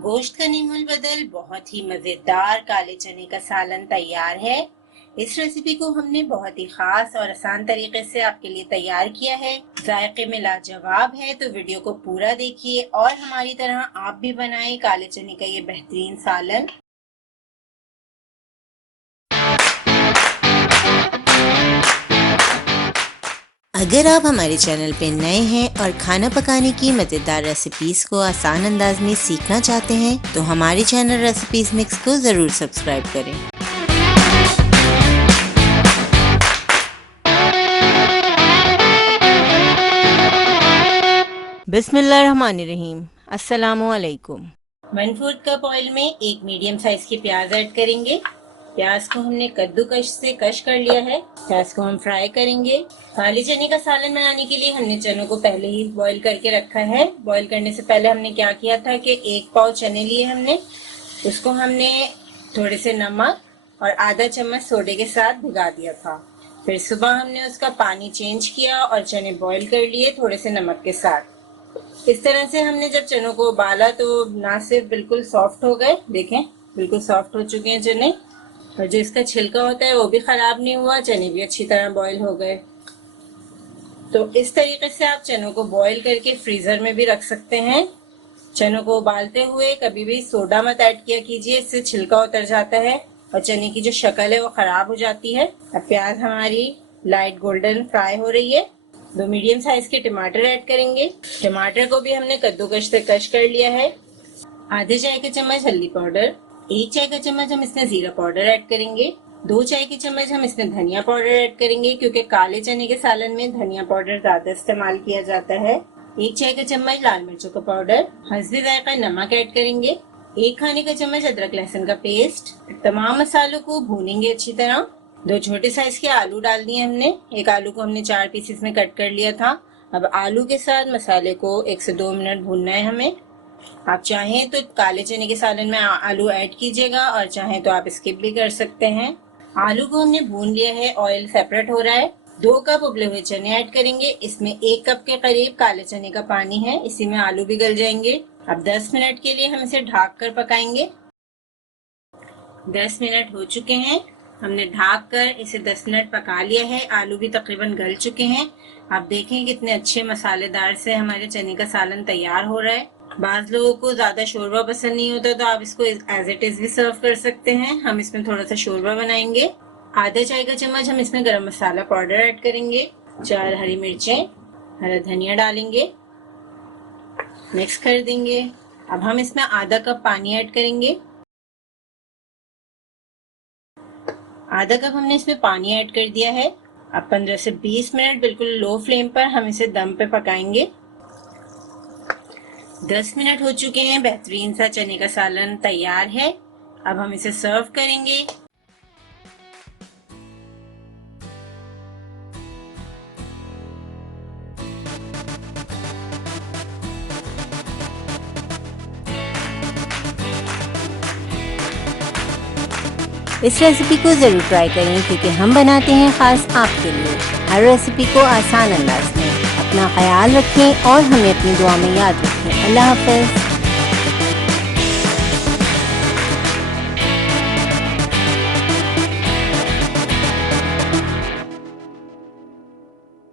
गोश्त का नीमुल बदल बहुत ही मजेदार काले चने का सालन तैयार है। इस रेसिपी को हमने बहुत ही खास और आसान तरीके से आपके लिए तैयार किया है। जायके में लाजवाब है, तो वीडियो को पूरा देखिए और हमारी तरह आप भी बनाएं काले चने का ये बेहतरीन सालन। अगर आप हमारे चैनल पे नए हैं और खाना पकाने की मज़ेदार रेसिपीज़ को आसान अंदाज में सीखना चाहते हैं तो हमारे चैनल रेसिपीज़ मिक्स को ज़रूर सब्सक्राइब करें। बिस्मिल्लाहिर्रहमानिर्रहीम। अस्सलामुअलैकुम। 1/4 कप ऑयल में एक मीडियम साइज की प्याज ऐड करेंगे। प्याज को हमने कद्दूकश से कश कर लिया है। प्याज को हम फ्राई करेंगे। काले चने का सालन बनाने के लिए हमने चनों को पहले ही बॉईल करके रखा है। बॉईल करने से पहले हमने क्या किया था कि 1 पाव चने लिए हमने, उसको हमने थोड़े से नमक और आधा चम्मच सोडे के साथ भिगा दिया था। फिर सुबह हमने उसका पानी चेंज किया और चने बॉईल कर लिए थोड़े से नमक के साथ। इस तरह से हमने जब चनों को उबाला तो ना सिर्फ बिल्कुल सॉफ्ट हो गए, देखें बिल्कुल सॉफ्ट हो चुके हैं चने, और जो इसका छिलका होता है वो भी खराब नहीं हुआ, चने भी अच्छी तरह बॉईल हो गए। तो इस तरीके से आप चनों को बॉईल करके फ्रीजर में भी रख सकते हैं। चनों को उबालते हुए कभी भी सोडा मत ऐड किया कीजिए, इससे छिलका उतर जाता है और चने की जो शक्ल है वो खराब हो जाती है। अब प्याज हमारी लाइट गोल्डन फ्राई हो रही है। 2 मीडियम साइज के टमाटर ऐड करेंगे। टमाटर को भी हमने कद्दूकश से कश कर लिया है। आधे चाय के चम्मच हल्दी पाउडर, 1 चाय का चम्मच हम इसमें जीरा पाउडर ऐड करेंगे। 2 चाय के चम्मच हम इसमें धनिया पाउडर ऐड करेंगे, क्योंकि काले चने के सालन में धनिया पाउडर ज्यादा इस्तेमाल किया जाता है। 1 चाय का चम्मच लाल मिर्चों का पाउडर, हस्बे जायका नमक ऐड करेंगे। 1 खाने का चम्मच अदरक लहसुन का पेस्ट। तमाम मसालों को भूनेंगे अच्छी तरह। 2 छोटे साइज के आलू डाल दिए हमने। एक आलू को हमने 4 पीसेस में कट कर लिया था। अब आलू के साथ मसाले को 1 से 2 मिनट भूनना है हमें। आप चाहें तो काले चने के सालन में आलू ऐड कीजिएगा और चाहें तो आप स्किप भी कर सकते हैं। आलू को हमने भून लिया है, ऑयल सेपरेट हो रहा है। 2 कप उबले हुए चने ऐड करेंगे। इसमें 1 कप के करीब काले चने का पानी है, इसी में आलू भी गल जाएंगे। अब 10 मिनट के लिए हम इसे ढक कर पकाएंगे। 10 मिनट हो चुके हैं, हमने ढक कर इसे 10 मिनट पका लिया है। आलू भी तकरीबन गल चुके हैं। आप देखें कितने अच्छे मसालेदार से हमारे चने का सालन तैयार हो रहा है। बाज लोगों को ज्यादा शोरबा पसंद नहीं होता तो आप इसको एज इट इज भी सर्व कर सकते हैं। हम इसमें थोड़ा सा शोरबा बनाएंगे। आधा चाय का चम्मच हम इसमें गरम मसाला पाउडर ऐड करेंगे। 4 हरी मिर्चें, हरा धनिया डालेंगे, मिक्स कर देंगे। अब हम इसमें आधा कप पानी ऐड करेंगे। आधा कप हमने इसमें पानी ऐड कर दिया है। अब 15 से 20 मिनट बिल्कुल लो फ्लेम पर हम इसे दम पे पकाएंगे। 10 मिनट हो चुके हैं, बेहतरीन सा चने का सालन तैयार है। अब हम इसे सर्व करेंगे। इस रेसिपी को जरूर ट्राई करें, क्योंकि हम बनाते हैं खास आपके लिए हर रेसिपी को आसान अंदाज में। अपना ख्याल रखें और हमें अपनी दुआ में याद रखें। अल्लाह हाफ़िज़।